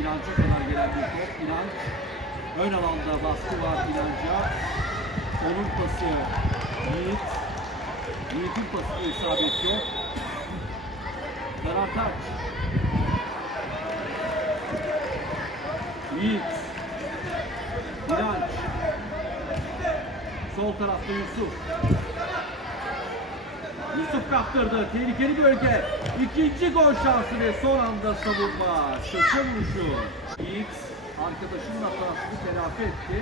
İnanç'a kadar gelen bir top. İnanç ön alanda baskı var İnanç'a. Onun pası Yiğit. Yiğit'in pası da isabet yok. Berat Taç. Yiğit. İnanç. Sol tarafta Yusuf. Yusuf kaptırdı. Tehlikeli bölge. İkinci gol şansı ve son anda savunma. Vuruşu. Yiğit arkadaşının hatasını telafi etti.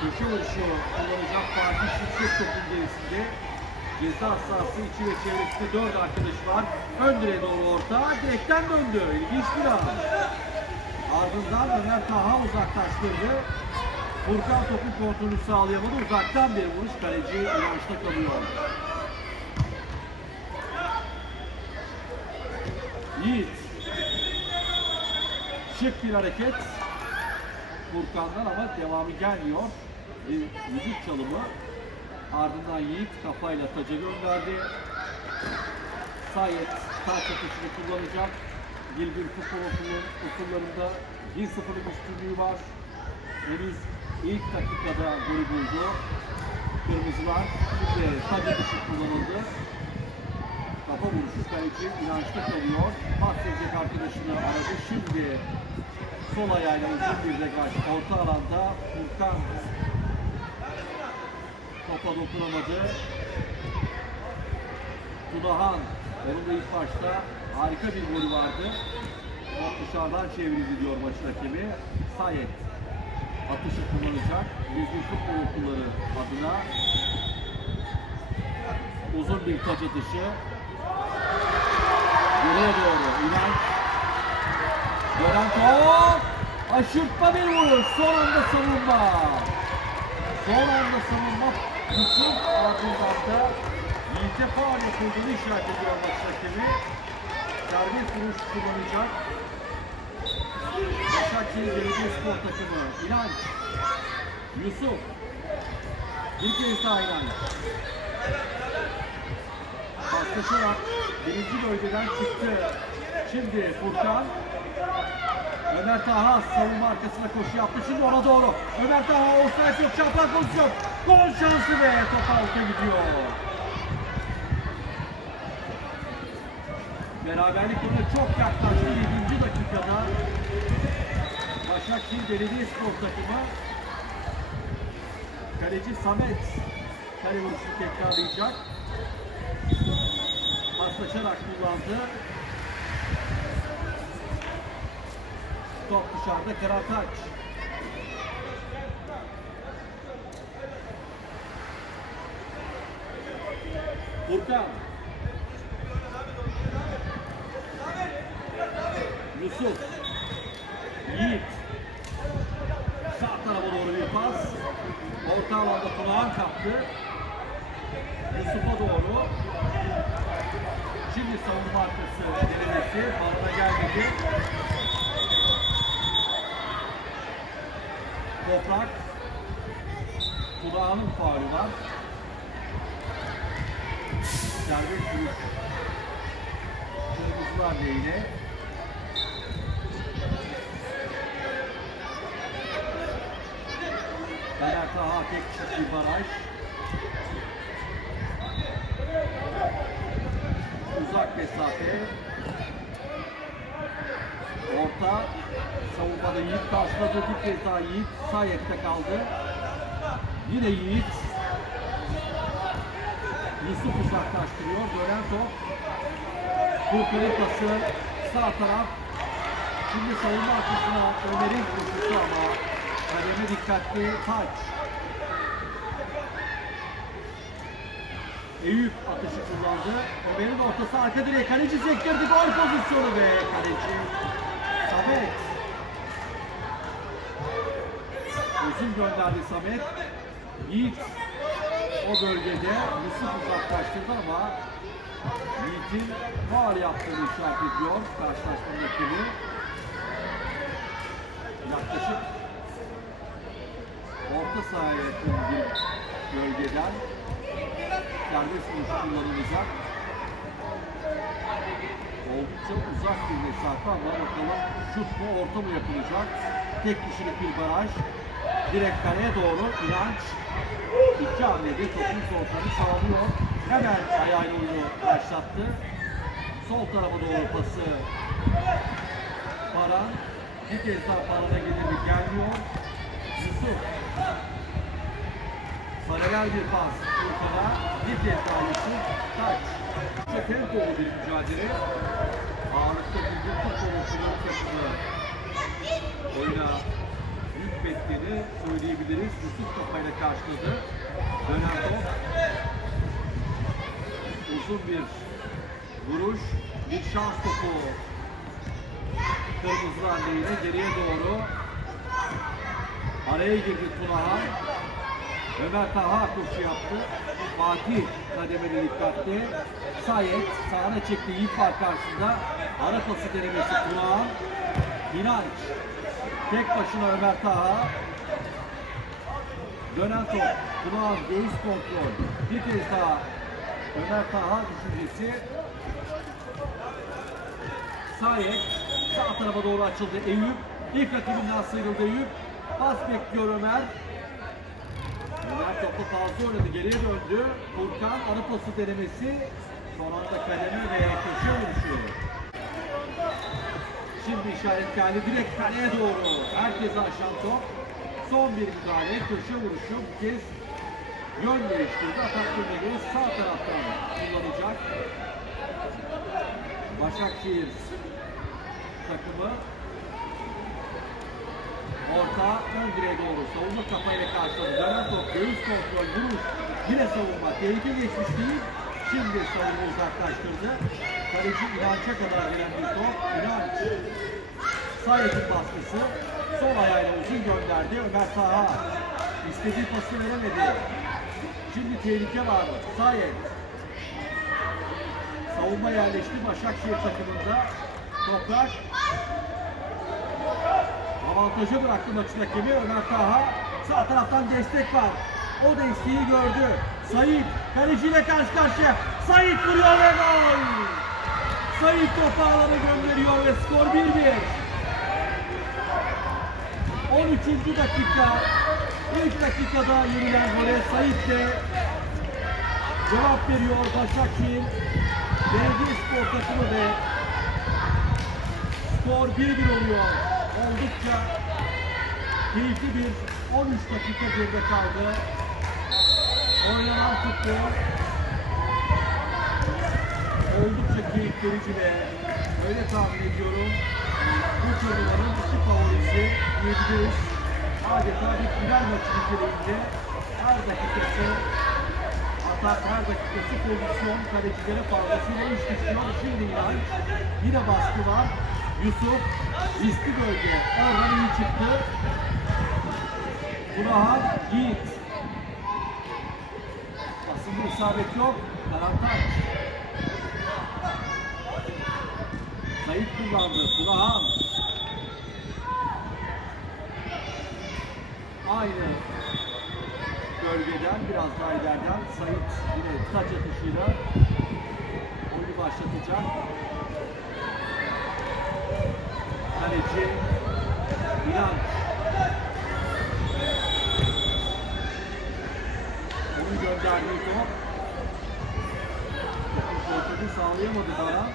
Köşe vuruşu kullanacak Fatih Şükret topun gerisinde. Ceza sahası içi ve çevresinde dört arkadaş var. Ön direğe doğru orta. Direkten döndü. İlginç bir an. Ardından Ömer Taha uzaklaştırdı. Furkan topun kontrolünü sağlayamadı. Uzaktan bir vuruş kaleci inançta kalıyor. Yiğit. Şık bir hareket. Furkan'dan ama devamı gelmiyor. Bir vücut çalımı. Ardından Yiğit kafayla taca gönderdi. Sayet taç atışını kullanacak. Gilbir futbol okullarında 1-0'lık üstünlüğü var. Henüz ilk dakikada golü buldu. Kırmızılar şimdi taç atışı kullanıldı. Kafa vuruşu kaleci inançta kalıyor. Pas verecek arkadaşını aradı. Şimdi sol ayağıyla uzun bir degaj. Orta alanda Furkan topa dokunamadı. Tudahan onun da ilk başta harika bir golü vardı. Top dışarıdan çevrildi diyor maç hakemi. Sayet atışı kullanacak. Düzgün futbol okulları adına uzun bir taç atışı. Geriye doğru İnanç. Dönen top. Aşırtma bir vuruş. Son anda savunma. Son anda savunma. Yusuf ardından da Yiğit'e faal yapıldığını işaret ediyor maç hakemi. Serbest vuruş kullanacak. Başakşehir Belediyespor takımı İnanç. Yusuf. Bir kez daha İnanç. Paslaşarak birinci bölgeden çıktı. Şimdi Furkan. Ömer Taha savunma arkasına koşu yaptı. Şimdi ona doğru. Ömer Taha offside yok. Çapraz pozisyon. Gol şansı ve top alta gidiyor. Beraberlik ona çok yaklaştı 7. dakikada. Başakşehir Belediyespor takımı kaleci Samet kale vuruşunu tekrarlayacak. Paslaşarak kullandı. Top dışarıda Karataç. Furkan. Yusuf. Yiğit. Sağ tarafa doğru bir pas. Orta alanda Tunağan kaptı. Yusuf'a doğru. Şimdi savunma arkası denemesi. Balına gelmedi. Toprak. Kulağının faulü var. Serbest vuruş. Kırmızılar lehine. Berat Taha tek kişilik bir baraj. Uzak mesafe. Orta. Savunmada Yiğit karşıladı. Bir kez daha Yiğit. Sayet'te kaldı. Yine Yiğit. Yusuf uzaklaştırıyor. Dönen top. Furkan'ın pası. Sağ taraf. Şimdi savunma arkasına Ömer'in koşusu ama kaleme dikkatli taç. Eyüp atışı kullandı. Ömer'in ortası arka direğe kaleci sektirdi. Gol pozisyonu ve kaleci Samet. Uzun gönderdi Samet. Yiğit o bölgede Yusuf uzaklaştırdı ama Yiğit'in faal yaptığını işaret ediyor karşılaşmanın ekibi. Yaklaşık orta sahaya yakın bir bölgeden serbest vuruş kullanılacak. Oldukça uzak bir mesafe ama bakalım şut mu orta mı yapılacak? Tek kişilik bir baraj. Direkt kaleye doğru İnanç iki hamlede topun soltanı sağlıyor. Hemen ayağıyla oyunu başlattı. Sol tarafa doğru pası Baran. Bir kez daha Baran'a gelir mi? Gelmiyor. Paralel bir pas Furkan'a. Bir kez daha Yusuf. Taç. Çok tempolu bir mücadele. Ağırlıkta bir futbol oyuncuları takımı oyuna hükmettiğini söyleyebiliriz. Yusuf kafayla karşıladı. Dönen top. Uzun bir vuruş. Bir şans topu. Kırmızılar lehine geriye doğru. Araya girdi Tunahan. Ömer Taha koşu yaptı. Fatih kademeli dikkatli. Sayet sağına çekti Yiğit var karşısında. Ara pası denemesi Tunahan. İnanç. Tek başına Ömer Taha. Dönen top. Tunahan göğüs kontrol. Bir kez daha Ömer Taha düşüncesi. Sayet sağ tarafa doğru açıldı Eyüp. İlk rakibinden sıyrıldı Eyüp. Pas bekliyor Ömer. Ömer topu fazla oynadı, geriye döndü. Furkan ara pası denemesi. Son anda kademe ve köşe vuruşu. Şimdi işaret geldi. Direkt kaleye doğru. Herkese aşan top. Son bir müdahale. Köşe vuruşu. Bu kez yön değiştirdi. Atak yönüne göre sağ taraftan kullanacak. Başakşehir takımı Orta ön direğe doğru savunma kafayla karşıladı. Dönen göğüs kontrol, vuruş. Yine savunma. Tehlike geçmiş değil. Şimdi savunma uzaklaştırdı. Kaleci İnanç'a kadar gelen bir top. İnanç. Sayet'in baskısı. Sol ayağıyla uzun gönderdi. Ömer Taha. İstediği pası veremedi. Şimdi tehlike var. Sayet. Savunma yerleşti Başakşehir takımında. Toprak Avantajı bıraktı maçın hakemi Ömer Taha. Sağ taraftan destek var. O desteği gördü. Sait kaleciyle karşı karşıya. Sait vuruyor ve gol. Sait topu ağlara gönderiyor ve skor 1-1. 13. dakika. İlk dakikada yürüyen gole Sait de cevap veriyor Başakşehir. Belediye Spor takımı ve skor 1-1 oluyor. Oldukça keyifli bir 13 dakika geride kaldı. Oynanan futbol oldukça keyif verici ve öyle tahmin ediyorum bu turnuvanın iki favorisi diyebiliriz. Adeta bir final maçı niteliğinde her dakikası atak, her dakikası pozisyon kalecilere fazlasıyla iş düşüyor. Şimdi İnanç yine baskı var. Yusuf riskli bölge. Oradan iyi çıktı. Bunahan Yiğit. İsabet yok. Karantaç. Sayit kullandı. Bunahan. Aynı bölgeden biraz daha ileriden Sayit yine taç atışıyla oyunu başlatacak. Kaleci İnanç. Onu gönderdiği top. Kontrolü sağlayamadı Dara.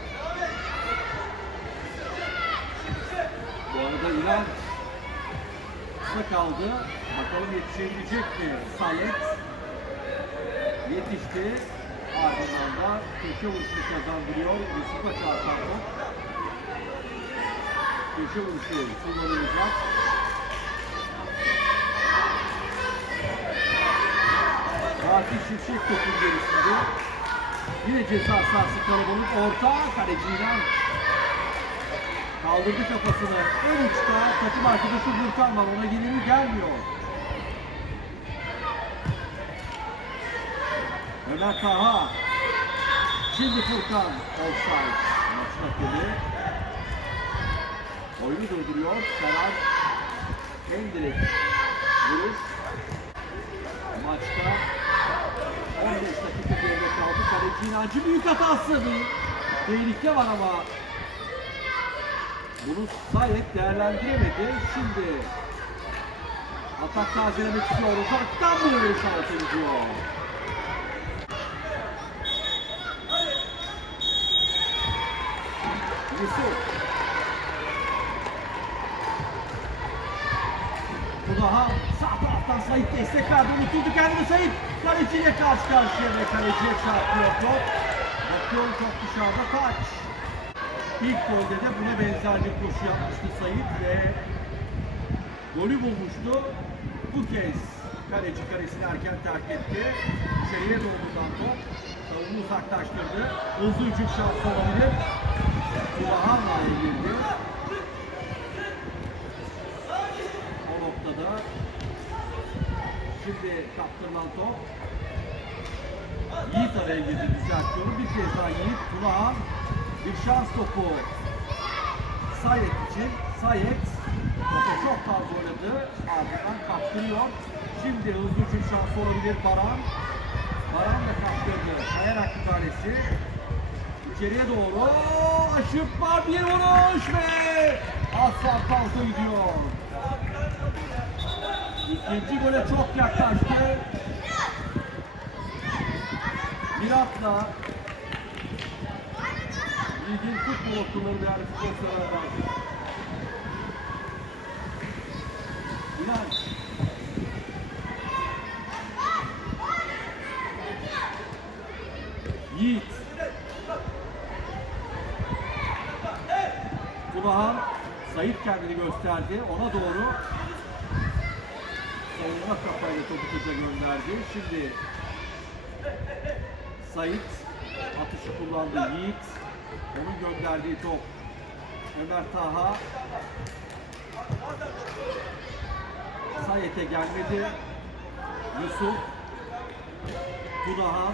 Bu arada İnanç kısa kaldı. Bakalım yetişebilecek mi? Salet yetişti. Ardından da köşe vuruşunu kazandırıyor. Yusuf'a çarpan top köşe vuruşu kullanılacak. Fatih Şimşek topun gerisinde. Yine ceza sahası kalabalık. Orta kaleciyle kaldırdı kafasını. En uçta takım arkadaşı Gürkan var. Ona gelir mi? Gelmiyor. Ömer Taha. Şimdi Furkan. Offside. Maçın hakemi. Oyunu durduruyor. En direkt vuruş. Maçta 15 dakika geride kaldı. Kaleci İnancı büyük hatası. Bir tehlike var ama Bunu Sayet değerlendiremedi. Şimdi atak tazelemek istiyor. Uzaktan bir vuruş altı gidiyor. Yusuf. Bu daha sağ taraftan Sait destek verdi. Unutuldu kendini Sait. Kaleciyle karşı karşıya ve kaleciye çarpıyor top. Bakıyorum çok dışarıda taç. İlk golde de buna benzer bir koşu yapmıştı Sait ve golü bulmuştu. Bu kez kaleci kalesini erken terk etti. İçeriye doğrudan top. Savunma uzaklaştırdı. Hızlı hücum şansı olabilir. Tulahan'la girdi. O noktada şimdi kaptırılan top Yiğit araya girdi düzeltiyorum. Bir kez daha Yiğit, Tulahan bir şans topu Sayet için. Sayet topu çok fazla oynadı. Ardından kaptırıyor. Şimdi hızlı hücum şansı olabilir Baran. Baran da kaptırdı. Kayarak müdahalesi. İçeriye doğru aşıp var bir vuruş ve Aslan fazla gidiyor. İkinci gole çok yaklaştı. Mirat'la ligin futbol okulları değerli futbol severler. Mirat. Yiğit. Tulahan Sait kendini gösterdi. Ona doğru savunma kafayla topu taca gönderdi. Şimdi Sait atışı kullandı. Yiğit onun gönderdiği top Ömer Taha Sait'e gelmedi. Yusuf Tunahan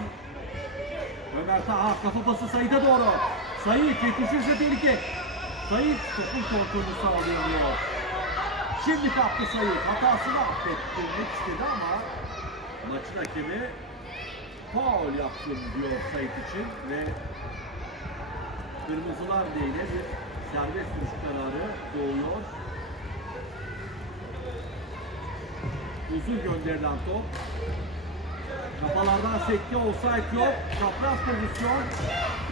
Ömer Taha kafa pası Sait'e doğru. Sait yetişirse tehlike. Sait topun kontrolünü sağlayamıyor. Şimdi kaptı Sait. Hatasını affettirmek istedi ama maçın hakemi faul yaptım diyor Sait için ve Kırmızılar lehine bir serbest vuruş kararı doğuyor. Uzun gönderilen top. Kafalardan sekti offside yok. Çapraz pozisyon.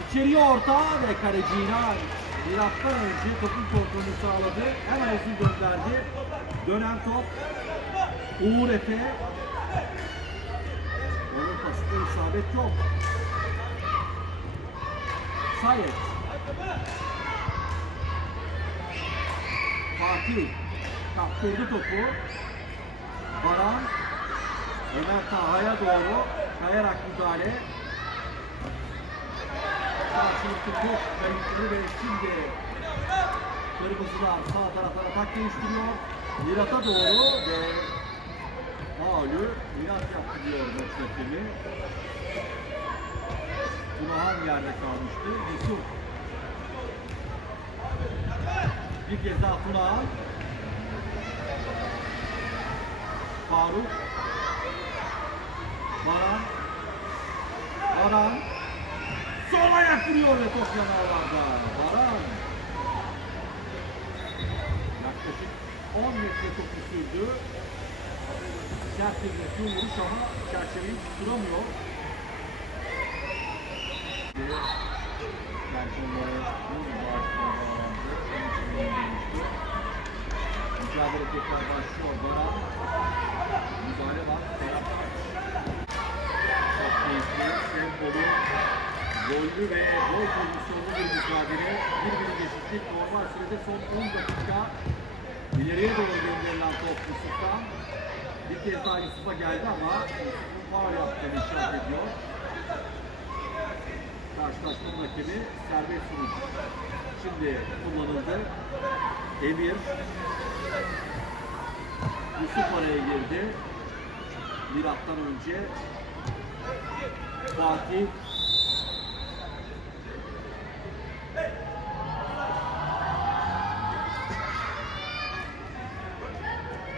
İçeriye orta ve kaleci İlhan bir haftadan önce topun kontrolünü sağladı. Hemen uzun gönderdi. Dönen top. Uğur Efe. Onun pasında isabet yok. Sayet. Fatih kaptırdı topu. Baran Ömer Taha'ya doğru kayarak müdahale. Karşılıklı top kayıpları ve şimdi Kırmızılar sağ taraftan atak değiştiriyor. Mirat'a doğru ve faulü Mirat yaptı diyor maç hakemi. Turahan yerde kalmıştı. Yusuf. Bir kez daha Turahan. Faruk. Baran. Baran. Sol ayak vuruyor ve top yanarlarda. Baran. Yaklaşık 10 metre topu sürdü. Sert bir metre vuruş ama çerçeveyi tutturamıyor. Mücadele tekrar başlıyor. Baran. Müdahale var. Çok keyifli, tempolu, gollü ve gol pozisyonlu bir mücadele. Bir bir geçişlik normal sürede son 10 dakika ileriye doğru gönderilen top Yusuf'tan. Bir kez daha Yusuf'a geldi ama Yusuf'un faul yaptığını işaret ediyor. Karşılaşmanın hakemi serbest vuruş. Şimdi kullanıldı. Emir Yusuf araya girdi. Mirat'tan önce Fatih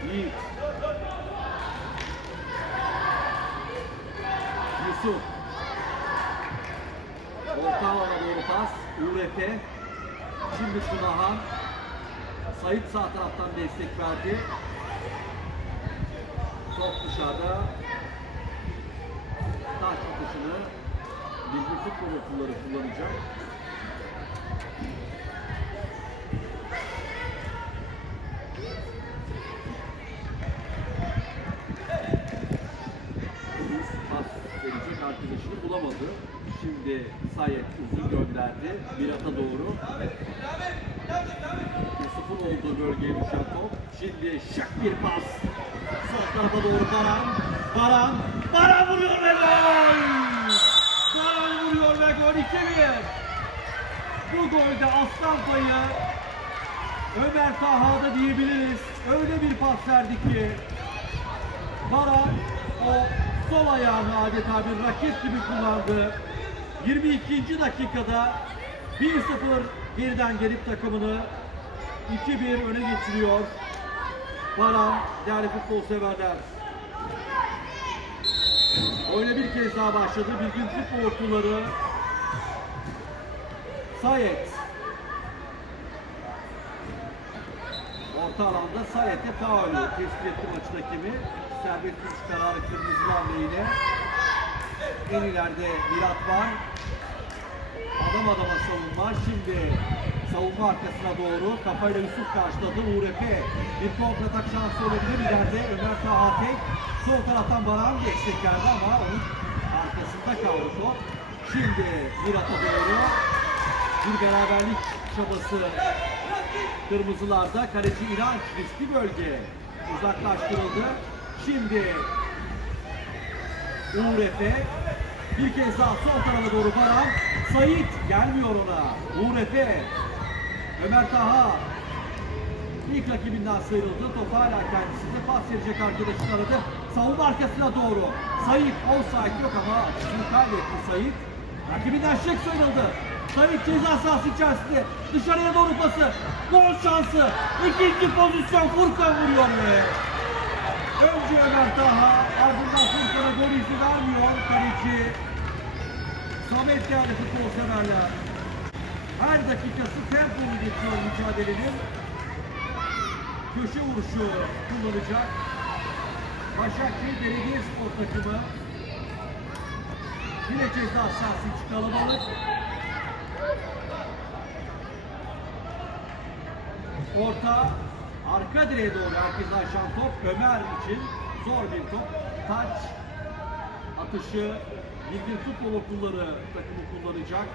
Yiğit Yusuf Orta alana doğru pas Uğur Efe Şimdi Tunahan Sait sağ taraftan destek verdi. Top dışarıda. Taş atışını Bilgi Futbol Okulları kullanacak. Arkadaşını bulamadı. Şimdi Sayet uzun gönderdi. Mirat'a doğru. Yusuf'un olduğu bölgeye düşen top. Şimdi şak bir pas. Sol tarafa doğru Baran. Baran. Baran vuruyor ve gol! Baran vuruyor ve gol 2-1. Bu golde aslan payı Ömer Taha'da diyebiliriz. Öyle bir pas verdi ki Baran o sol ayağını adeta bir raket gibi kullandı. 22. dakikada 1-0 geriden gelip takımını 2-1 öne geçiriyor. Baran değerli futbol severler. Oyuna bir kez daha başladı. Bilgin futbol okulları Sayet Orta alanda Sayet'e faulü tespit etti maçın hakemi. Serbest vuruş kararı kırmızı aleyhine. En ileride Mirat var. Adam adama savunma. Şimdi savunma arkasına doğru kafayla Yusuf karşıladı. Urefe bir kontratak şansı olabilir. İleride Ömer Taha tek. Sol taraftan Baran destek geldi ama onun arkasında kaldı top. Şimdi Mirat'a doğru bir beraberlik çabası Kırmızılarda kaleci İnanç riskli bölge uzaklaştırıldı. Şimdi Uğur Efe bir kez daha sol tarafa doğru Baran. Sait gelmiyor ona. Uğur Efe. Ömer Taha. İlk rakibinden sıyrıldı. Top hala kendisinde. Pas verecek arkadaşını aradı. Savunma arkasına doğru. Sait offside yok ama açısını kaybetti Sait. Rakibinden şık sıyrıldı. Sait ceza sahası içerisinde. Dışarıya doğru pası. Gol şansı. İkinci pozisyon Furkan vuruyor ve Önce Ömer Taha, ardından Furkan'a gol izni vermiyor kaleci. Samet değerli futbol severler. Her dakikası tempolu geçiyor mücadelenin. Köşe vuruşu kullanacak. Başakşehir Belediyespor takımı. Yine ceza sahası içi kalabalık. Orta arka direğe doğru herkese aşan top Ömer için zor bir top. Taç atışı Bilgin Futbol Okulları takımı kullanacak.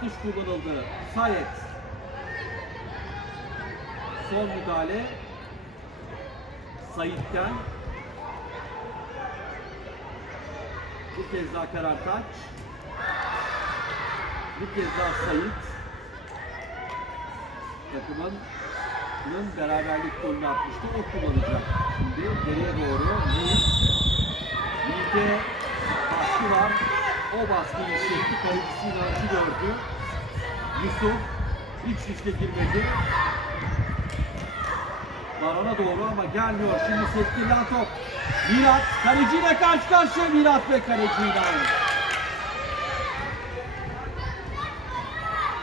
Atış kullanıldı. Sayet. Son müdahale. Sait'ten. Bir kez daha karar taç. Bir kez daha Sait. Takımın beraberlik golünü atmıştı. O kullanacak. Şimdi geriye doğru Yiğit. Yiğit'e baskı var. O baskıyı hissetti. Kalecisi inancı gördü. Yusuf hiç riske girmedi. Baran'a doğru ama gelmiyor. Şimdi sektirilen top. Mirat kaleciyle karşı karşıya Mirat ve kaleciyle.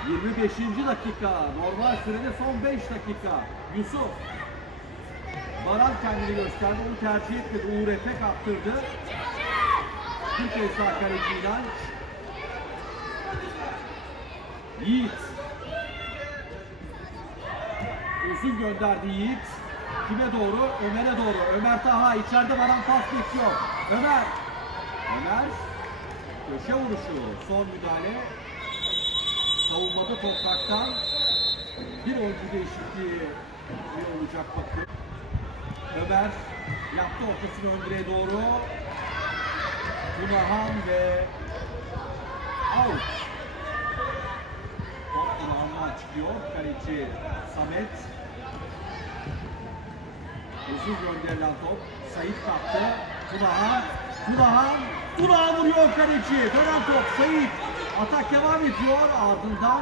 25. dakika. Normal sürede son 5 dakika. Yusuf. Baran kendini gösterdi. Onu tercih etmedi. Uğur Efe kaptırdı. Bir kez daha. Yiğit. Uzun gönderdi Yiğit. Kime doğru? Ömer'e doğru. Ömer Taha içeride Baran pas geçiyor. Ömer. Ömer. Köşe vuruşu. Son müdahale. Savunmada topraktan bir oyuncu değişikliği olacak bakın. Ömer yaptı ortasını ön direğe doğru. Gunahan ve out. Top Gunahan'dan çıkıyor. Kaleci Samet. Uzun gönderilen top. Sait kaptı. Gunahan. Gunahan. Gunahan vuruyor kaleci. Dönen top. Sait. Atak devam ediyor. Ardından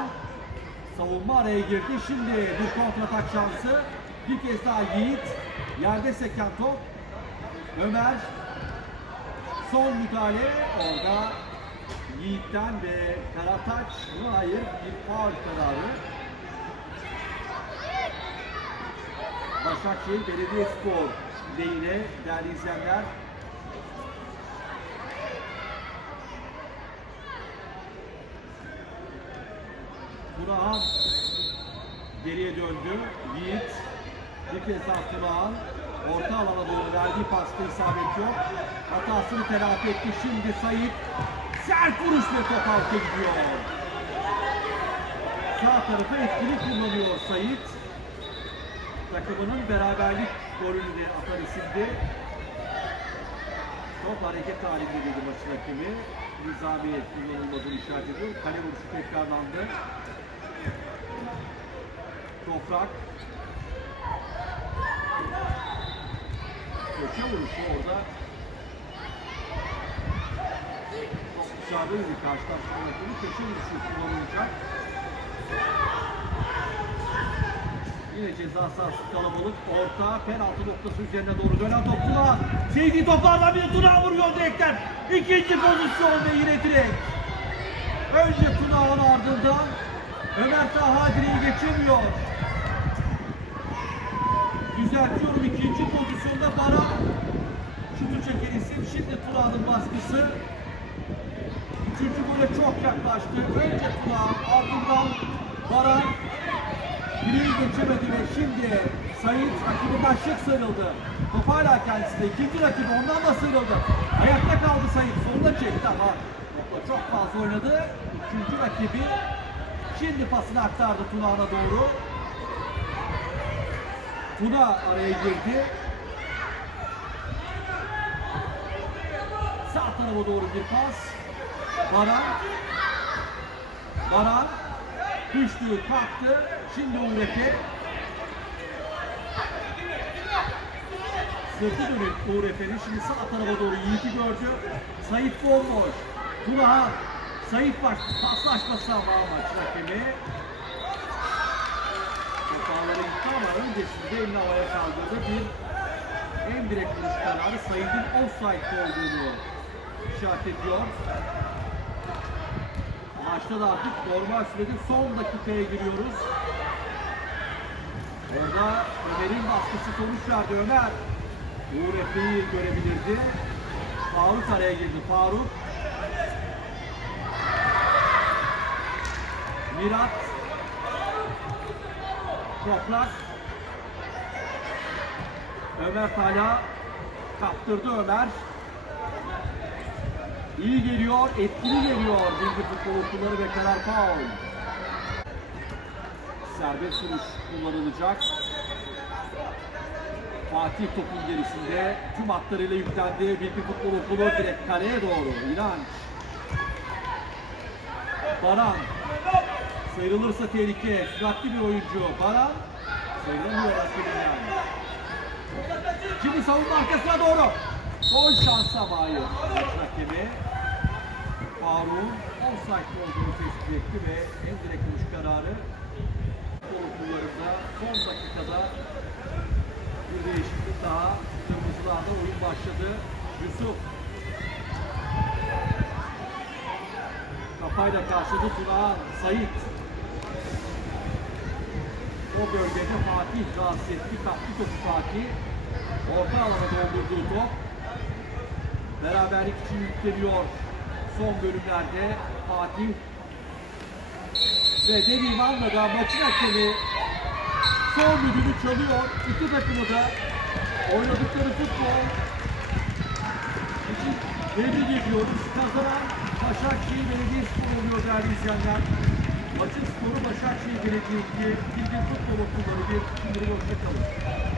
savunma araya girdi. Şimdi bir kontratak şansı. Bir kez daha Yiğit. Yerde seken top. Ömer. Son müdahale. Orada Yiğit'ten ve Karataç mı? Hayır bir faul kararı. Başakşehir Belediyespor lehine değerli izleyenler. Burhan geriye döndü. Yiğit bir kez daha Burhan orta alana doğru verdiği pasta isabet yok. Hatasını telafi etti. Şimdi Sayit sert vuruş ve top alta gidiyor. Sağ tarafı etkili kullanıyor Sayit. Takımının beraberlik golünü de atan isimdi. Top hareket halinde dedi maçın hakemi. Nizamiye kullanılmadığını işaret ediyor. Kale vuruşu tekrarlandı. Toprak. Köşe vuruşu orada. Top dışarıda bir karşılaşma yapıldı. Köşe vuruşu kullanılacak. Yine ceza sahası kalabalık. Orta penaltı noktası üzerine doğru dönen top Tuna. Sevdiği toplardan bir Tuna vuruyor direkten. İkinci pozisyon ve yine direkt. Önce Tuna'nın ardından Ömer Taha direği geçemiyor. Düzeltiyorum ikinci pozisyonda Bara şutu çeken isim. Şimdi Tuna'nın baskısı. Üçüncü gole çok yaklaştı. Önce Tuna ardından Bara Direği geçemedi ve şimdi Sayın rakibi başlık sıyrıldı. Top hala kendisinde. İkinci rakibi ondan da sıyrıldı. Ayakta kaldı Sayın. Sonunda çekti ama topla çok fazla oynadı. Üçüncü rakibi şimdi pasını aktardı Tuna'na doğru. Tuna araya girdi. Sağ tarafa doğru bir pas. Baran. Baran. Düştü, kalktı. Şimdi Uğur'e Sırtı dönük Uğur. Şimdi sağ tarafa doğru Yiğit'i gördü. Sait bomboş. Turahan. Sait baş, paslaşması ama maç hakemi. Topağları gitti ama öncesinde elini havaya kaldırdı. Bir en direkt vuruş kararı Sait'in offside olduğunu işaret ediyor. Maçta da artık normal sürede son dakikaya giriyoruz. Orada Ömer'in baskısı sonuç verdi Ömer. Uğur Efe'yi görebilirdi. Faruk araya girdi. Faruk. Mirat. Toprak. Ömer Tala kaptırdı Ömer. İyi geliyor, etkili geliyor Bilgi Futbol Okulları ve karar faul. Serbest vuruş kullanılacak. Fatih topun gerisinde tüm hatlarıyla yüklendi. Bilgi Futbol Okulu direkt kaleye doğru. İnanç. Baran. Sıyrılırsa tehlike. Süratli bir oyuncu. Baran. Sıyrılamıyor rakibinden. Şimdi savunma arkasına doğru. Gol şansı ama hayır. Faruk'un offside olduğunu tespit etti ve en direkt vuruş kararı futbol son dakikada bir değişiklik daha kırmızılarda oyun başladı. Yusuf kafayla karşıladı Tunağan, Sait o bölgede Fatih rahatsız etti. Kaptı topu Fatih. Orta alana doldurduğu top. Beraberlik için yükleniyor son bölümlerde Fatih. Ve Deni Van'la da maçın hakemi son düdüğünü çalıyor. İki takımı da oynadıkları futbol için tebrik ediyoruz. Kazanan Başakşehir Belediyespor oluyor değerli izleyenler. Maçın skoru Başakşehir Belediye 2, Bilgi Futbol Okulları 1. Şimdilik hoşçakalın.